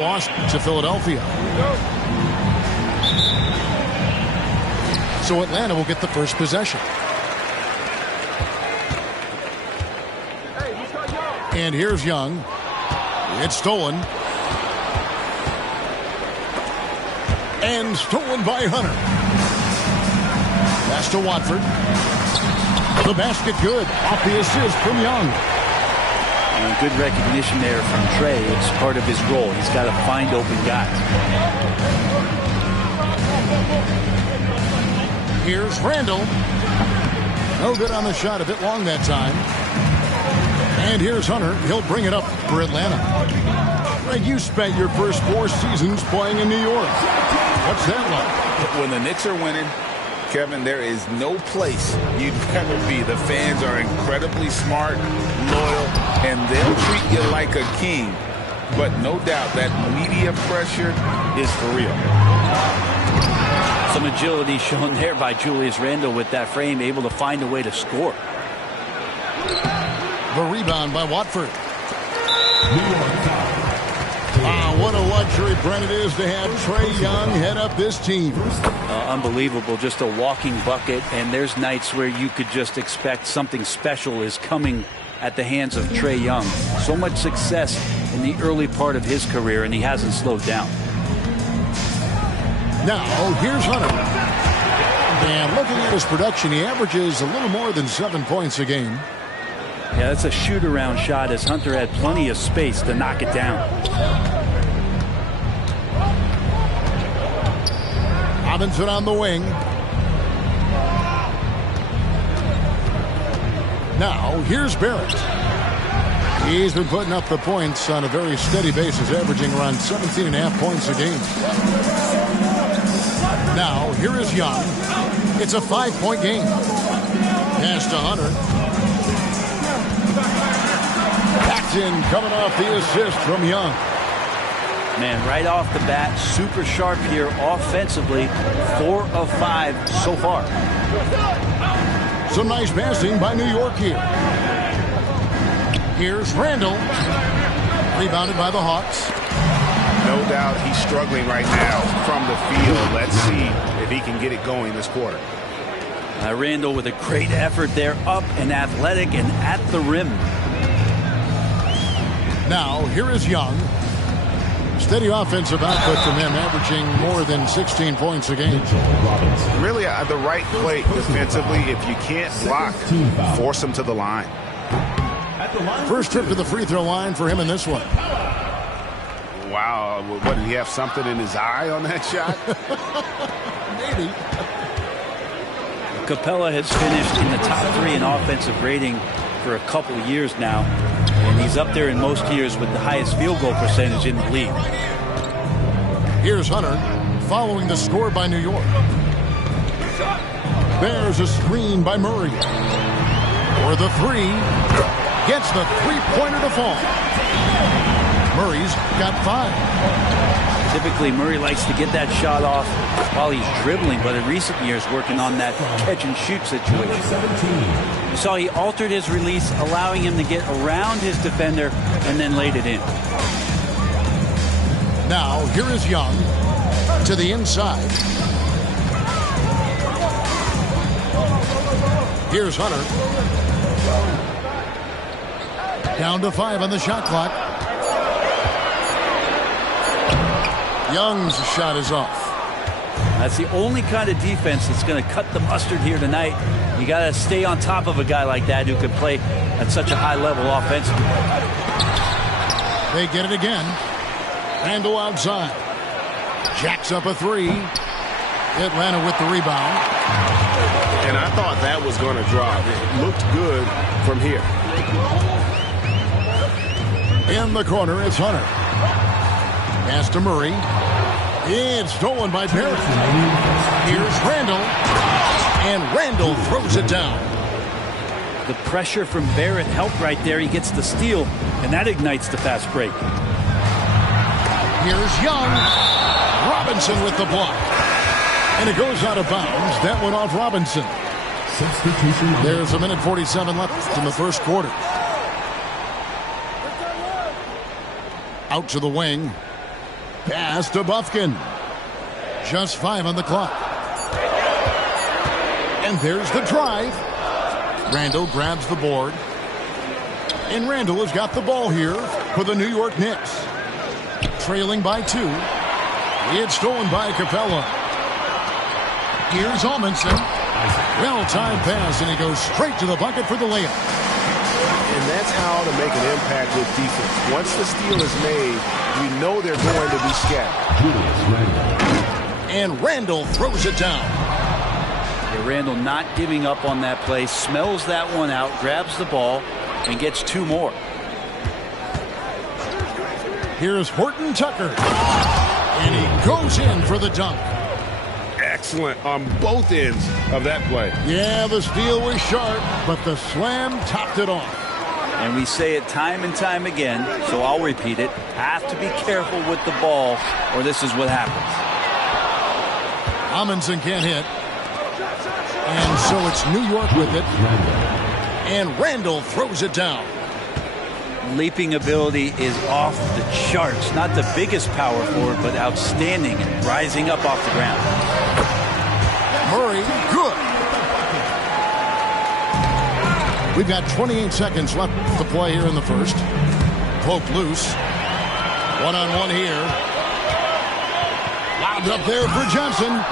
Lost to Philadelphia. So Atlanta will get the first possession. And here's Young. It's stolen. And stolen by Hunter. Pass to Watford. The basket good. Off the assist from Young. Good recognition there from Trey. It's part of his role. He's got to find open guys. Here's Randall. No good on the shot. A bit long that time. And here's Hunter. He'll bring it up for Atlanta. Greg, you spent your first 4 seasons playing in New York. What's that like? When the Knicks are winning, Kevin, there is no place you'd rather be. The fans are incredibly smart, loyal, and they'll treat you like a king. But no doubt that media pressure is for real. Some agility shown there by Julius Randle with that frame, able to find a way to score. The rebound by Watford. What a luxury, Brent, it is to have Trae Young head up this team. Unbelievable, just a walking bucket, and there's nights where you could just expect something special is coming at the hands of Trae Young. So much success in the early part of his career, and he hasn't slowed down. Now, here's Hunter. And looking at his production, he averages a little more than 7 points a game. Yeah, that's a shoot-around shot as Hunter had plenty of space to knock it down. Robinson on the wing. Now, here's Barrett. He's been putting up the points on a very steady basis, averaging around 17.5 points a game. Now, here is Young. It's a 5-point game. Pass to Hunter. Paxton coming off the assist from Young. Man, right off the bat, super sharp here offensively. 4 of 5 so far. Some nice passing by New York here. Here's Randall. Rebounded by the Hawks. No doubt he's struggling right now from the field. Let's see if he can get it going this quarter. Randall with a great effort there, up and athletic and at the rim. Now, here is Young. Steady offensive output from him, averaging more than 16 points a game. Really, the right play defensively. If you can't block, force him to the line. First trip to the free throw line for him in this one. Wow, what, did he have something in his eye on that shot? Maybe. Capella has finished in the top 3 in offensive rating for a couple of years now. And he's up there in most years with the highest field goal percentage in the league. Here's Hunter following the score by New York. There's a screen by Murray. For the 3. Gets the 3-pointer to fall. Murray's got 5. Typically, Murray likes to get that shot off while he's dribbling, but in recent years working on that catch-and-shoot situation. You saw he altered his release, allowing him to get around his defender and then laid it in. Now, here is Young to the inside. Here's Hunter. Down to 5 on the shot clock. Young's shot is off. That's the only kind of defense that's going to cut the mustard here tonight. You got to stay on top of a guy like that who can play at such a high level offensively. They get it again. Randall outside. Jacks up a 3. Atlanta with the rebound. And I thought that was going to drop. It looked good from here. In the corner, it's Hunter. Pass to Murray. It's stolen by Barrett. Here's Randall. And Randall throws it down. The pressure from Barrett helped right there. He gets the steal, and that ignites the fast break. Here's Young. Robinson with the block. And it goes out of bounds. That went off Robinson. There's 1:47 left in the first quarter. Out to the wing. Pass to Buffkin. Just 5 on the clock. And there's the drive. Randall grabs the board. And Randall has got the ball here for the New York Knicks. Trailing by 2. It's stolen by Capella. Here's Amundsen. Well-timed pass, and he goes straight to the bucket for the layup. And that's how to make an impact with defense. Once the steal is made, we know they're going to be scattered. And Randall throws it down. Yeah, Randall not giving up on that play, smells that one out, grabs the ball, and gets 2 more. Here's Horton Tucker. And he goes in for the dunk. Excellent on both ends of that play. Yeah, the steal was sharp, but the slam topped it off. And we say it time and time again, so I'll repeat it. Have to be careful with the ball, or this is what happens. Amundsen can't hit. And so it's New York with it. And Randall throws it down. Leaping ability is off the charts. Not the biggest power forward, but outstanding and rising up off the ground. Murray, good. We've got 28 seconds left to play here in the first. Poke loose. One-on-one here. Lobbed up there for Johnson.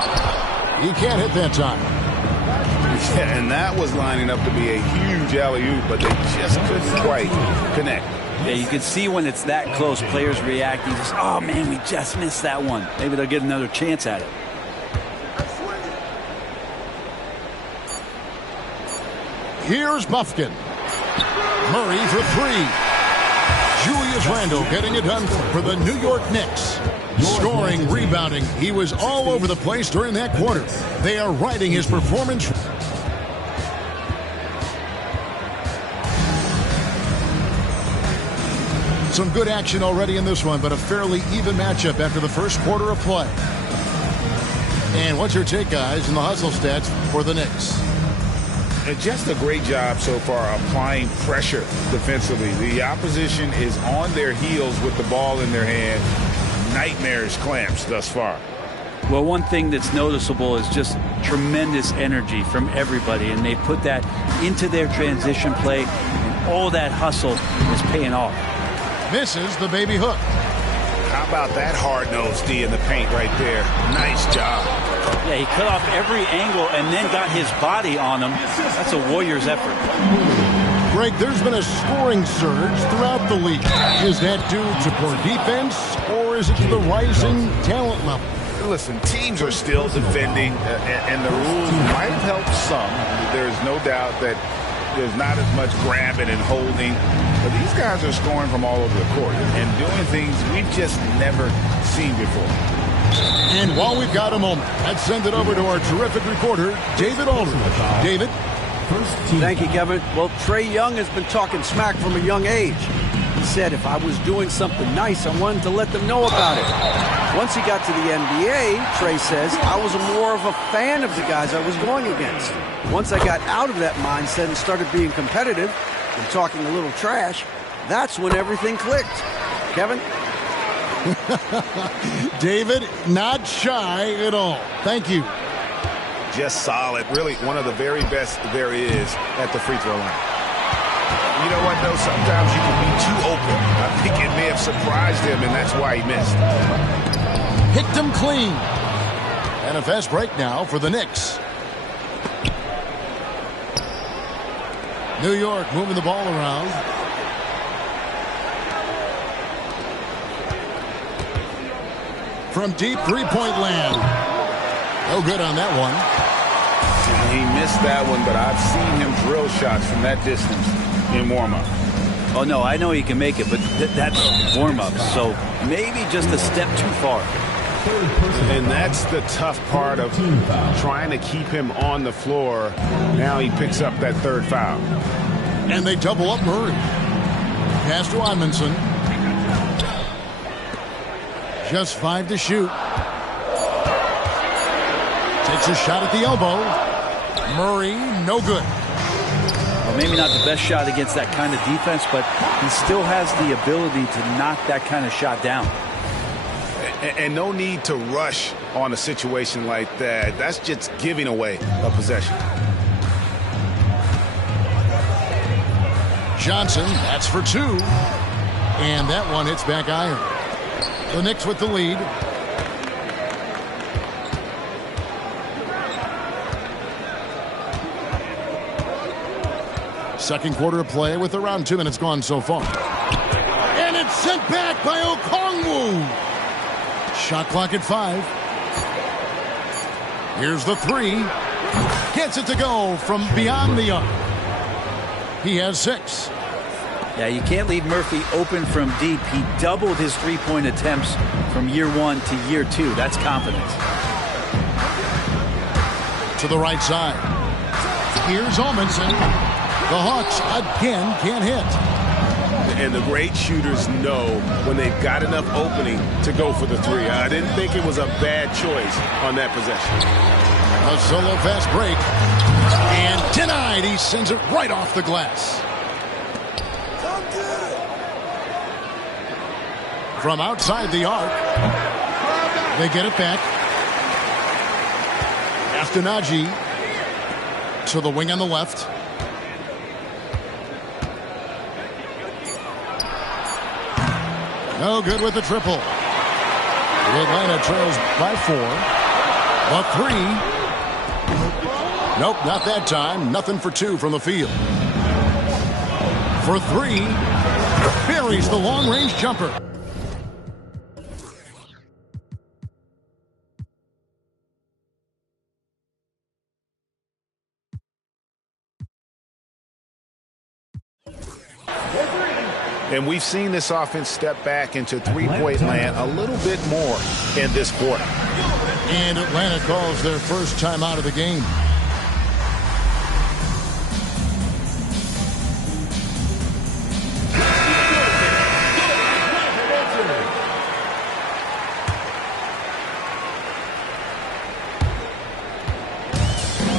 He can't hit that time. Yeah, and that was lining up to be a huge alley-oop, but they just couldn't quite connect. Yeah, you can see when it's that close, players reacting. Just, oh, man, we just missed that one. Maybe they'll get another chance at it. Here's Buffkin. Murray for 3. Julius Randle getting it done for the New York Knicks. Scoring, rebounding. He was all over the place during that quarter. They are riding his performance. Some good action already in this one, but a fairly even matchup after the first quarter of play. And what's your take, guys, in the hustle stats for the Knicks? Just a great job so far applying pressure defensively. The opposition is on their heels with the ball in their hand. Nightmarish clamps thus far. Well, one thing that's noticeable is just tremendous energy from everybody, and they put that into their transition play, and all that hustle is paying off. Misses the baby hook. How about that hard-nosed D in the paint right there? Nice job. Yeah, he cut off every angle and then got his body on him. That's a Warriors effort. Greg, there's been a scoring surge throughout the league. Is that due to poor defense, or is it to the rising talent level? Listen, teams are still defending, and the rules might have helped some. There's no doubt that there's not as much grabbing and holding. But these guys are scoring from all over the court and doing things we've just never seen before. And while we've got a moment, let's send it over to our terrific reporter, David Aldridge. David? Thank you, Kevin. Well, Trae Young has been talking smack from a young age. He said if I was doing something nice, I wanted to let them know about it. Once he got to the NBA, Trae says, I was more of a fan of the guys I was going against. Once I got out of that mindset and started being competitive and talking a little trash, that's when everything clicked. Kevin? David, not shy at all. Thank you. Just solid. Really one of the very best there is at the free throw line. You know what, though? Sometimes you can be too open. I think it may have surprised him, and that's why he missed. Picked him clean. And a fast break now for the Knicks. New York moving the ball around. From deep three-point land. No good on that one. He missed that one, but I've seen him drill shots from that distance in warm-up. Oh, no, I know he can make it, but that's warm-up, so maybe just a step too far. And that's the tough part of trying to keep him on the floor. Now he picks up that third foul. And they double up Murray. Pass to Amundsen. Just 5 to shoot. Takes a shot at the elbow. Murray, no good. Well, maybe not the best shot against that kind of defense, but he still has the ability to knock that kind of shot down. And no need to rush on a situation like that. That's just giving away a possession. Johnson, that's for 2. And that one hits back iron. The Knicks with the lead. Second quarter of play with around 2 minutes gone so far. And it's sent back by Okongwu. Shot clock at 5. Here's the 3. Gets it to go from beyond the arc. He has 6. Yeah, you can't leave Murphy open from deep. He doubled his three-point attempts from year 1 to year 2. That's confidence. To the right side. Here's Olmanson. The Hawks again can't hit. And the great shooters know when they've got enough opening to go for the 3. I didn't think it was a bad choice on that possession. A solo fast break. And denied. He sends it right off the glass. From outside the arc. They get it back. Aftanaji to the wing on the left. No good with the triple. Atlanta trails by 4. A 3. Nope, not that time. Nothing for 2 from the field. For 3. Buries the long-range jumper. And we've seen this offense step back into three-point land a little bit more in this quarter. And Atlanta calls their first time out of the game.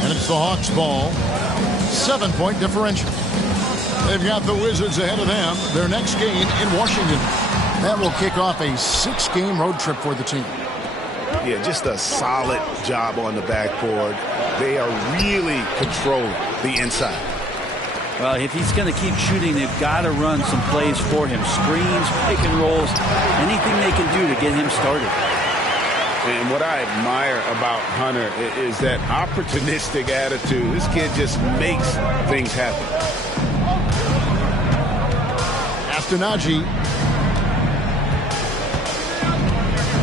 And it's the Hawks' ball. 7-point differential. They've got the Wizards ahead of them. Their next game in Washington. That will kick off a 6-game road trip for the team. Yeah, just a solid job on the backboard. They are really controlling the inside. Well, if he's going to keep shooting, they've got to run some plays for him. Screens, pick and rolls, anything they can do to get him started. And what I admire about Hunter is that opportunistic attitude. This kid just makes things happen. Aftanaji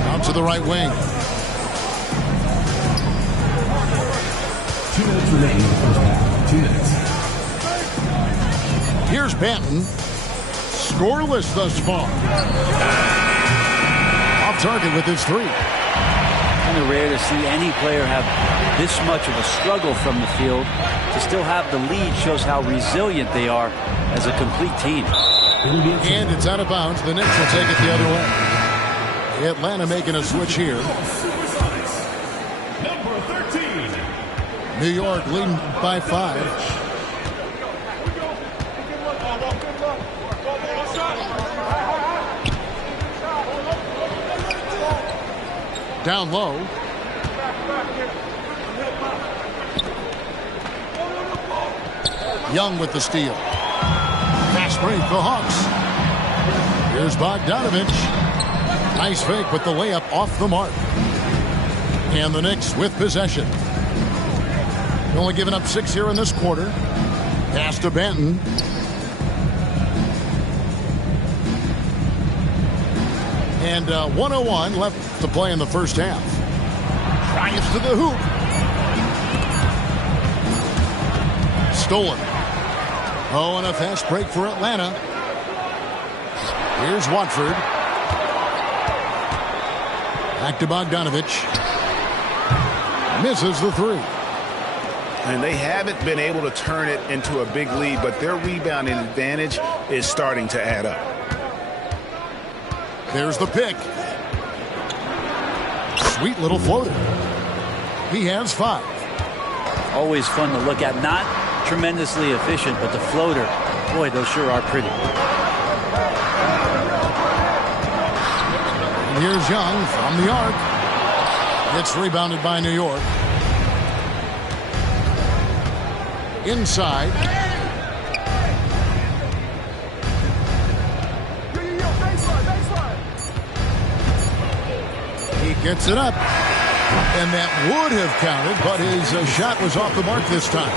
out to the right wing. 2 minutes remaining in the first half. 2 minutes. Here's Banton. Scoreless thus far. Off target with his 3. Kind of rare to see any player have this much of a struggle from the field. To still have the lead shows how resilient they are as a complete team. And it's out of bounds. The Knicks will take it the other way. Atlanta making a switch here. Number 13. New York leading by 5. Down low. Young with the steal. Fast break, the Hawks. Here's Bogdanovich. Nice fake with the layup off the mark. And the Knicks with possession. Only giving up 6 here in this quarter. Pass to Banton. And 1:01 left to play in the first half. Drives to the hoop. Stolen. Oh, and a fast break for Atlanta. Here's Watford. Back to Bogdanovich. Misses the 3. And they haven't been able to turn it into a big lead, but their rebounding advantage is starting to add up. There's the pick. Sweet little floater. He has 5. Always fun to look at. Not tremendously efficient, but the floater, boy, those sure are pretty. Here's Young from the arc. It's rebounded by New York. Inside. He gets it up. And that would have counted, but his shot was off the mark this time.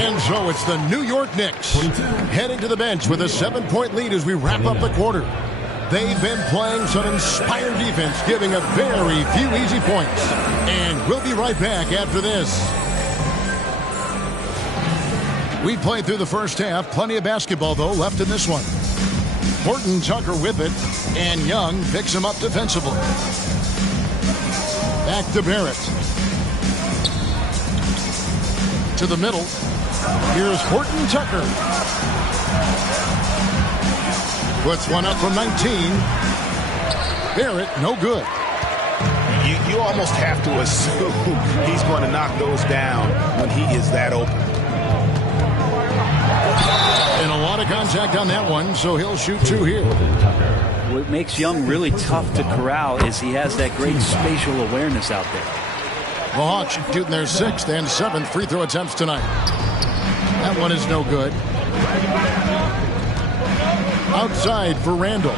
And so it's the New York Knicks heading to the bench with a 7-point lead as we wrap up the quarter. They've been playing some inspired defense, giving up very few easy points. And we'll be right back after this. We played through the first half. Plenty of basketball, though, left in this one. Horton Tucker with it, and Young picks him up defensively. Back to Barrett. To the middle. Here's Horton Tucker. Puts one up from 19. Barrett, no good. You almost have to assume he's going to knock those down when he is that open. And a lot of contact on that one, so he'll shoot 2 here. What makes Young really tough to corral is he has that great spatial awareness out there. The Hawks shooting their 6th and 7th free throw attempts tonight. That one is no good. Outside for Randall.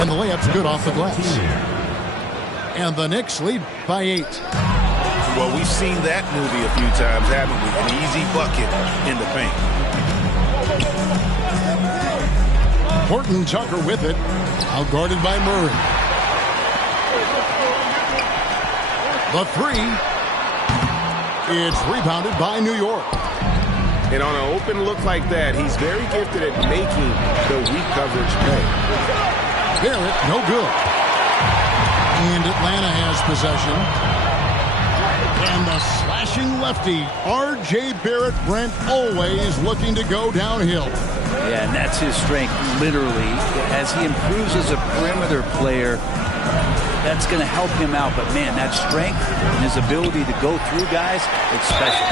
And the layup's good off the glass. And the Knicks lead by 8. Well, we've seen that movie a few times, haven't we? An easy bucket in the paint. Horton Tucker with it. Outguarded by Murray. The 3. It's rebounded by New York. And on an open look like that, he's very gifted at making the weak coverage pay. Barrett, no good. And Atlanta has possession. And the slashing lefty, R.J. Barrett, Brent, always looking to go downhill. Yeah, and that's his strength, literally. As he improves as a perimeter player, that's going to help him out. But, man, that strength and his ability to go through guys, it's special.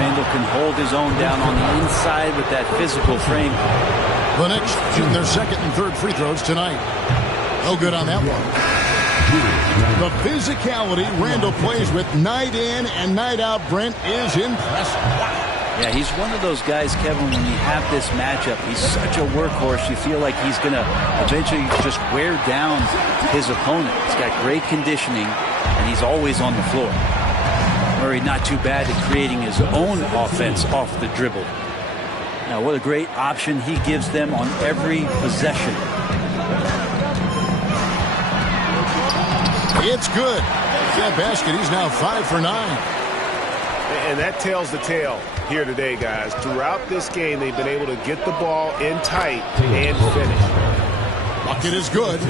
Randall can hold his own down on the inside with that physical frame. The Knicks shooting their 2nd and 3rd free throws tonight. No good on that one. The physicality Randall plays with night in and night out, Brent, is impressive. Yeah, he's one of those guys, Kevin, when you have this matchup, he's such a workhorse. You feel like he's going to eventually just wear down his opponent. He's got great conditioning, and he's always on the floor. Murray not too bad at creating his own offense off the dribble. Now, what a great option he gives them on every possession. It's good. That basket, he's now 5 for 9. And that tells the tale here today, guys. Throughout this game, they've been able to get the ball in tight and finish. Bucket is good.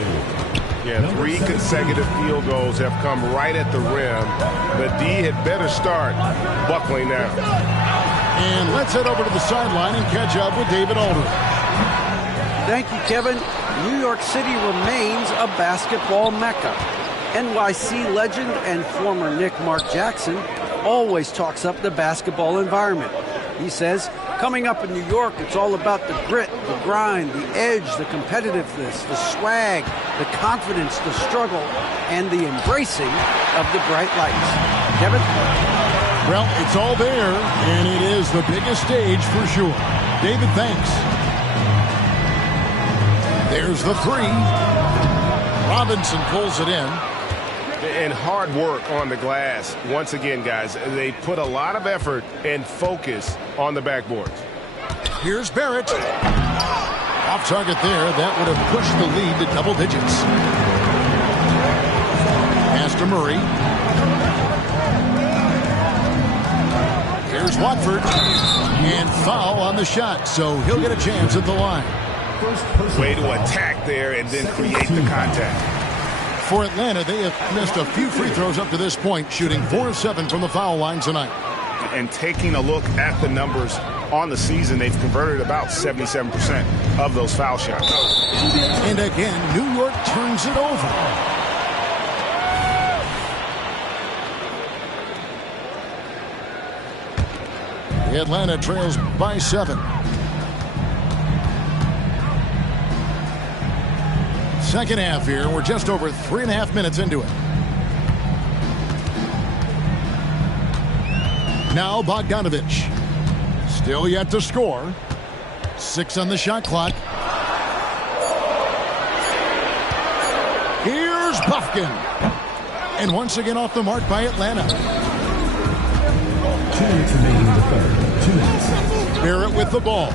Yeah, 3 consecutive field goals have come right at the rim. The D had better start buckling down. And let's head over to the sideline and catch up with David Aldridge. Thank you, Kevin. New York City remains a basketball mecca. NYC legend and former Knick Mark Jackson always talks up the basketball environment. He says, coming up in New York, it's all about the grit, the grind, the edge, the competitiveness, the swag, the confidence, the struggle, and the embracing of the bright lights. Kevin? Well, it's all there, and it is the biggest stage for sure. David, thanks. There's the 3. Robinson pulls it in. And hard work on the glass. Once again, guys, they put a lot of effort and focus on the backboards. Here's Barrett. Off target there. That would have pushed the lead to double digits. Pass to Murray. Here's Watford. And foul on the shot, so he'll get a chance at the line. Way to attack there and then create the contact. For Atlanta, they have missed a few free throws up to this point, shooting 4 of 7 from the foul line tonight. And taking a look at the numbers on the season, they've converted about 77% of those foul shots. And again, New York turns it over. Atlanta trails by 7. Second half here. We're just over 3.5 minutes into it. Now Bogdanovich. Still yet to score. 6 on the shot clock. Here's Buffkin. And once again off the mark by Atlanta. 2 minutes remaining in the third. 2 minutes. Barrett with the ball.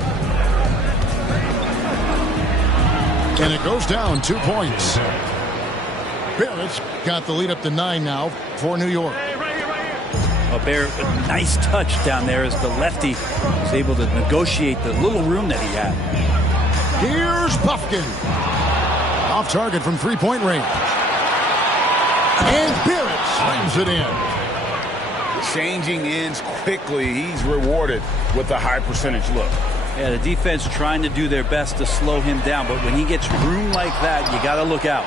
And it goes down 2 points. Barrett's got the lead up to 9 now for New York. Well, Barrett, a nice touch down there as the lefty was able to negotiate the little room that he had. Here's Buffkin. Off target from 3-point range. And Barrett slams it in. Changing ends quickly. He's rewarded with a high percentage look. Yeah, the defense trying to do their best to slow him down, but when he gets room like that, you got to look out.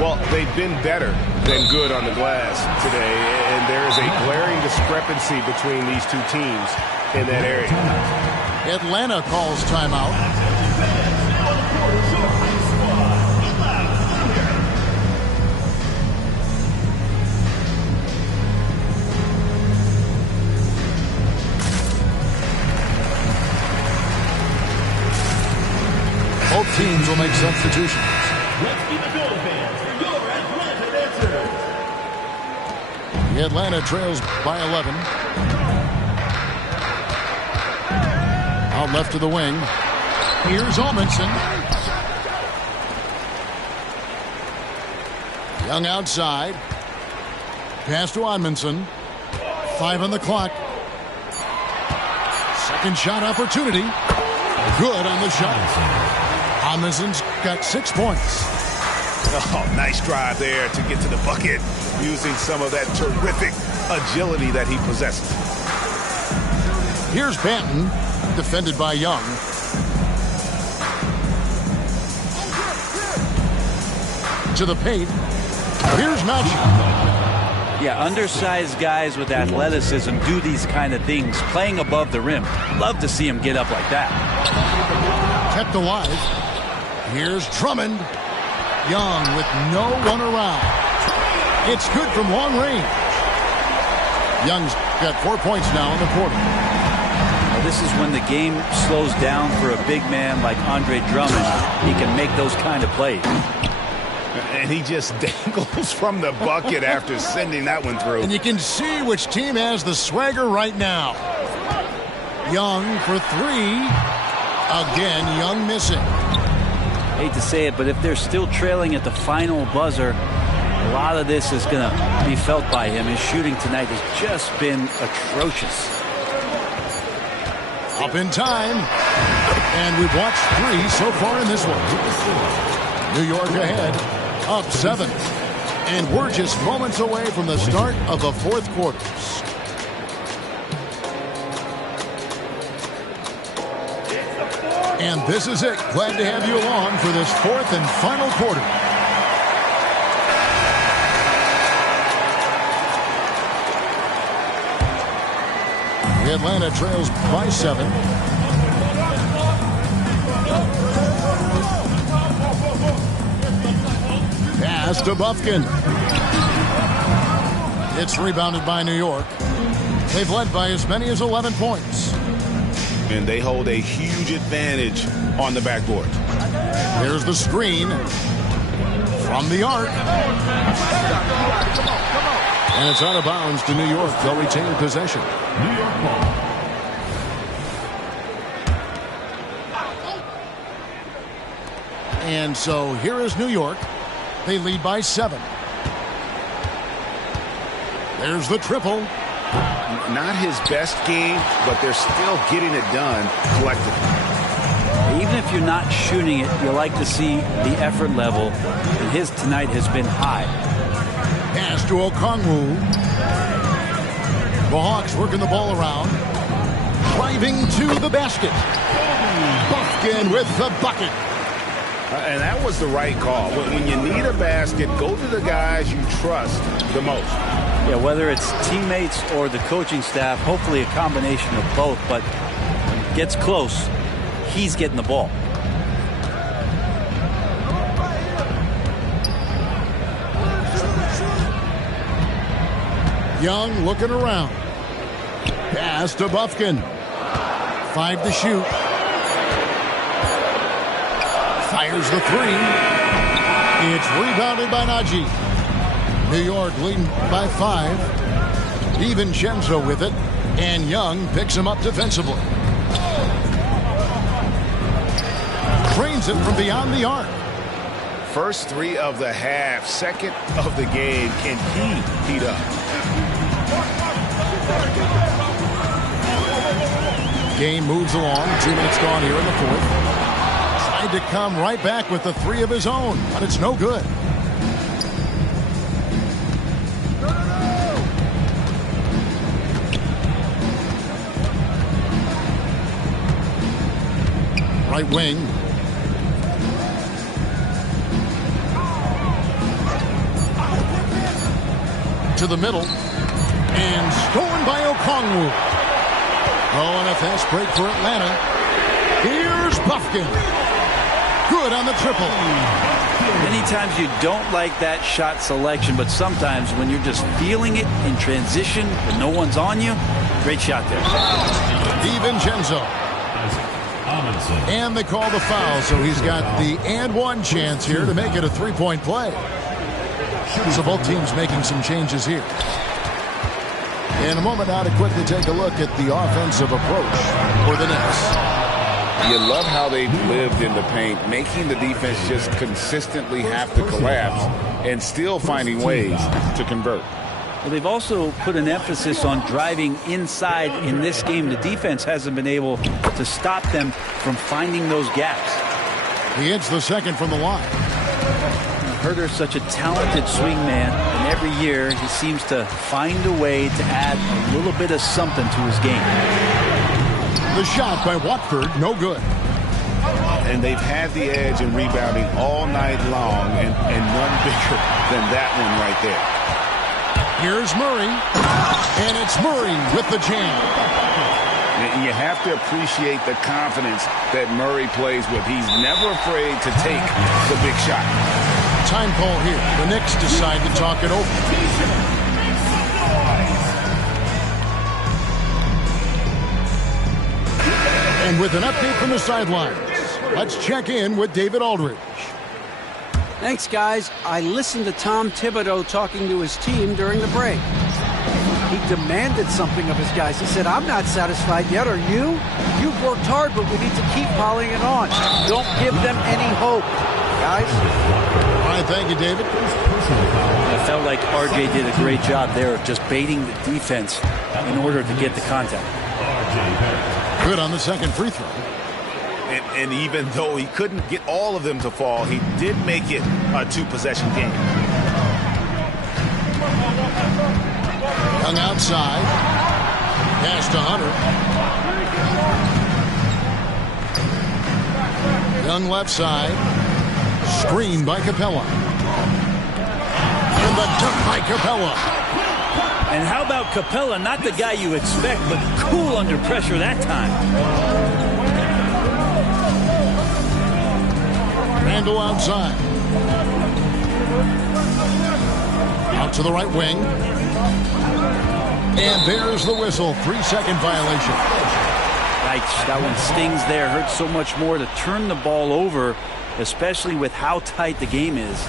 Well, they've been better than good on the glass today, and there is a glaring discrepancy between these two teams in that area. Atlanta calls timeout. Both teams will make substitutions. Let's keep it going, fans, for your Atlanta answer. The Atlanta trails by 11. Out left to the wing. Here's Amundsen. Young outside. Pass to Amundsen. 5 on the clock. Second shot opportunity. Good on the shot. Amundsen's got 6 points. Oh, nice drive there to get to the bucket using some of that terrific agility that he possesses. Here's Banton, defended by Young. To the paint. Here's Nachi. Yeah, undersized guys with athleticism do these kind of things, playing above the rim. Love to see him get up like that. Kept alive. Here's Drummond. Young with no one around. It's good from long range. Young's got 4 points now in the quarter. Well, this is when the game slows down for a big man like Andre Drummond. He can make those kind of plays. And he just dangles from the bucket after sending that one through. And you can see which team has the swagger right now. Young for 3. Again, Young missing. Hate to say it, but if they're still trailing at the final buzzer, a lot of this is going to be felt by him. His shooting tonight has just been atrocious. Up in time. And we've watched 3 so far in this one. New York ahead, up 7. And we're just moments away from the start of the fourth quarter. And this is it. Glad to have you along for this fourth and final quarter. The Atlanta trails by 7. Pass to Buffkin. It's rebounded by New York. They've led by as many as 11 points. And they hold a huge advantage on the backboard. There's the screen from the arc. And it's out of bounds to New York. They'll retain possession. New York ball. And so here is New York. They lead by 7. There's the triple. Not his best game, but they're still getting it done collectively. Even if you're not shooting it, you like to see the effort level. And his tonight has been high. Pass to Okongwu. The Hawks working the ball around. Driving to the basket. Buffkin with the bucket. And that was the right call. When you need a basket, go to the guys you trust the most. Yeah, whether it's teammates or the coaching staff, hopefully a combination of both, but when it gets close, he's getting the ball. Young looking around. Pass to Bufkin. 5 to shoot. Fires the 3. It's rebounded by Najee. New York leading by 5. DiVincenzo with it. And Young picks him up defensively. Trains it from beyond the arc. First 3 of the half, second of the game. Can he heat up? Game moves along. 2 minutes gone here in the 4th. Tried to come right back with the 3 of his own, but it's no good. Right wing. To the middle. And stolen by Okongwu. Oh, and a fast break for Atlanta. Here's Bufkin. Good on the triple. Many times you don't like that shot selection, but sometimes when you're just feeling it in transition when no one's on you, great shot there. DiVincenzo. And they call the foul, so he's got the and one chance here to make it a 3-point play. So both teams making some changes here. In a moment now to quickly take a look at the offensive approach for the Knicks. You love how they've lived in the paint, making the defense just consistently have to collapse and still finding ways to convert. Well, they've also put an emphasis on driving inside in this game. The defense hasn't been able to stop them from finding those gaps. He hits the second from the line. Herter's such a talented swing man, and every year he seems to find a way to add a little bit of something to his game. The shot by Watford, no good. And they've had the edge in rebounding all night long, and none bigger than that one right there. Here's Murray, and it's Murray with the jam. You have to appreciate the confidence that Murray plays with. He's never afraid to take the big shot. Time call here. The Knicks decide to talk it over. And with an update from the sidelines, let's check in with David Aldridge. Thanks, guys. I listened to Tom Thibodeau talking to his team during the break. He demanded something of his guys. He said, I'm not satisfied yet, are you? You've worked hard, but we need to keep piling it on. Don't give them any hope, guys. All right, thank you, David. I felt like RJ did a great job there of just baiting the defense in order to get the contact. Good on the second free throw. And even though he couldn't get all of them to fall, he did make it a 2-possession game. Young outside. Pass to Hunter. Young left side. Screen by Capella. And the dunk by Capella. And how about Capella? Not the guy you expect, but cool under pressure that time. Randall outside. Out to the right wing. And there's the whistle. 3-second violation. Right, that one stings there. Hurts so much more to turn the ball over, especially with how tight the game is.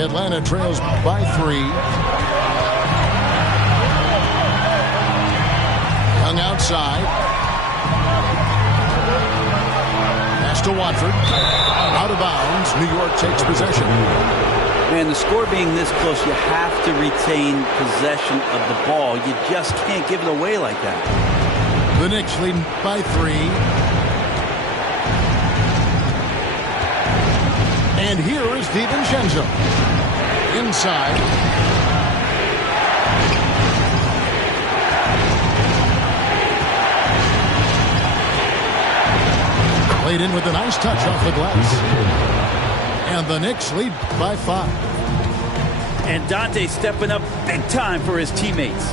Atlanta trails by 3. Young outside. Pass to Watford. Out of bounds. New York takes possession. Man, the score being this close, you have to retain possession of the ball. You just can't give it away like that. The Knicks leading by 3. And here is DiVincenzo. Inside. Laid in with a nice touch off the glass. And the Knicks lead by 5. And Dante stepping up big time for his teammates.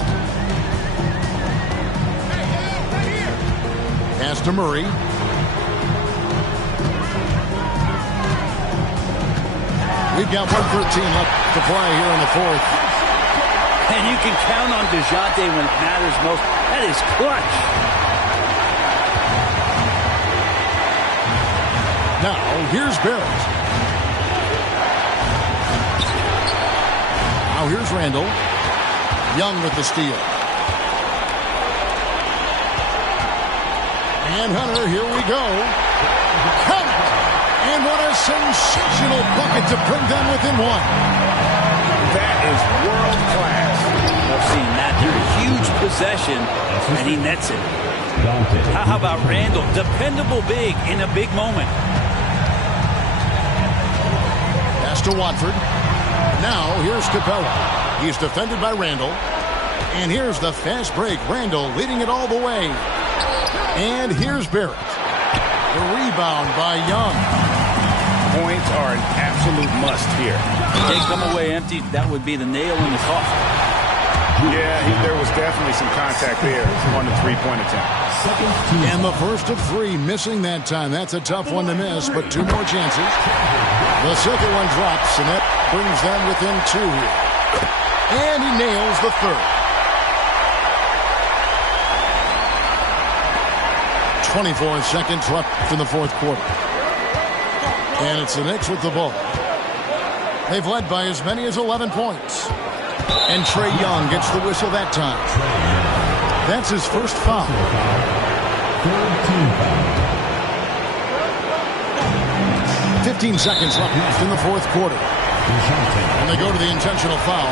Pass to Murray. We've got 1:13 left to play here in the fourth. And you can count on DeJounte when it matters most. That is clutch. Now, here's Barrett. Now here's Randall. Young with the steal. And Hunter, here we go. Count it! And what a sensational bucket to bring them within 1. That is world class. I've seen that. They're a huge possession, and he nets it. How about Randall? Dependable big in a big moment. Pass to Watford. Now here's Capella. He's defended by Randall. And here's the fast break. Randall leading it all the way. And here's Barrett. The rebound by Young. Points are an absolute must here. They come away empty. That would be the nail in the coffin. Yeah, there was definitely some contact there on the three-point attempt. And the first of 3 missing that time. That's a tough one to miss, but 2 more chances. The second one drops, and that brings them within 2 here. And he nails the third. 24 seconds left in the fourth quarter. And it's the Knicks with the ball. They've led by as many as 11 points. And Trae Young gets the whistle that time. That's his first foul. 15 seconds left in the fourth quarter. And they go to the intentional foul.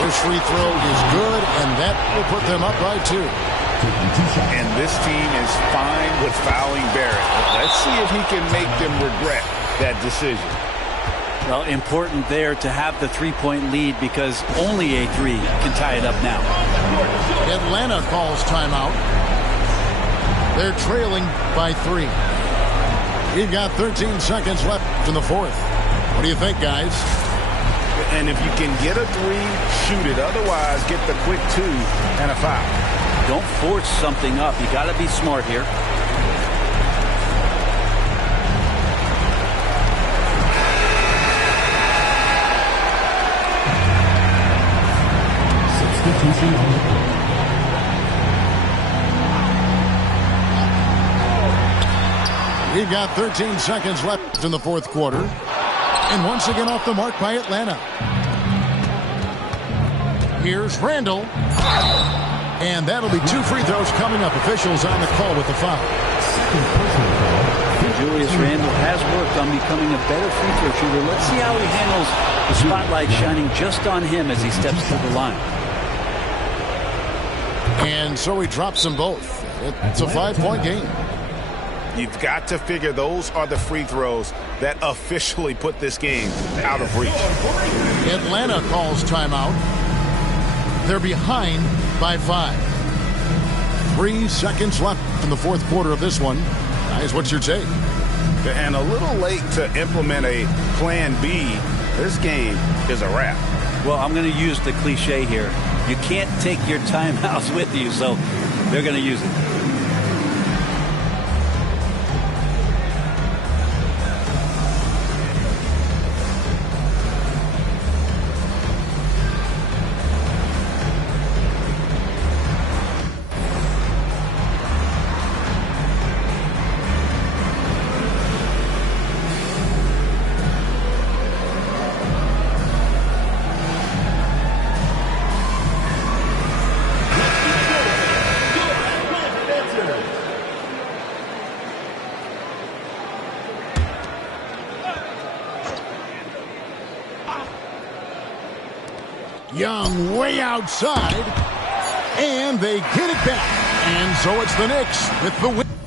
First free throw is good, and that will put them up by 2. And this team is fine with fouling Barrett. Let's see if he can make them regret that decision. Well, important there to have the three-point lead because only a 3 can tie it up now. Atlanta calls timeout. They're trailing by 3. We've got 13 seconds left in the fourth. What do you think, guys? And if you can get a 3, shoot it. Otherwise, get the quick 2 and a foul. Don't force something up. You got to be smart here. We've got 13 seconds left in the fourth quarter. And once again off the mark by Atlanta. Here's Randall. And that'll be 2 free throws coming up. Officials on the call with the foul. Julius Randall has worked on becoming a better free throw shooter. Let's see how he handles the spotlight shining just on him as he steps to the line. And so he drops them both. It's a 5-point game. You've got to figure those are the free throws that officially put this game out of reach. Atlanta calls timeout. They're behind by 5. 3 seconds left in the fourth quarter of this one. Guys, what's your take? And a little late to implement a plan B. This game is a wrap. Well, I'm going to use the cliche here. You can't take your timeouts with you, so they're going to use it. Young way outside, and they get it back. And so it's the Knicks with the win.